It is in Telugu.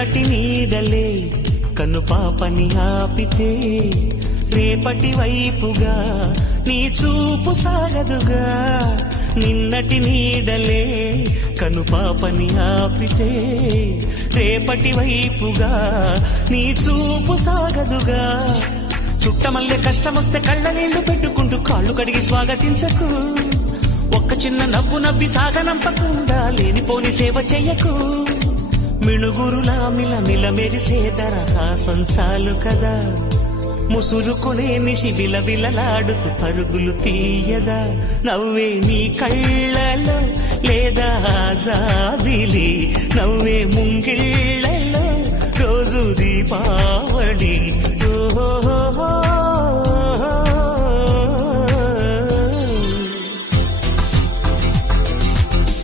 నిన్నటి నీడలే కన్ను పాపని ఆపితే రేపటి వైపుగా నీ చూపు సాగదుగా. నిన్నటి నీడలే కను పాపని ఆపితే రేపటి వైపుగా నీ చూపు సాగదుగా. చుట్టమల్లె కష్టమొస్తే కళ్ళ నీళ్లు పెట్టుకుంటూ కాళ్ళు కడిగి స్వాగతించకు. ఒక్క చిన్న నవ్వు నవ్వి సాగనంపకుండా లేనిపోని సేవ చెయ్యకు. మిణుగురులా మిలమిల మెరిసే దరహాసం చాలు కదా. ముసురుకునే నిశి విలవిలలాడుతూ పరుగులు తీయదా. నవ్వే నీ కళ్ళలో లేదా జాబిలి, నవ్వే ముంగిళ్ళ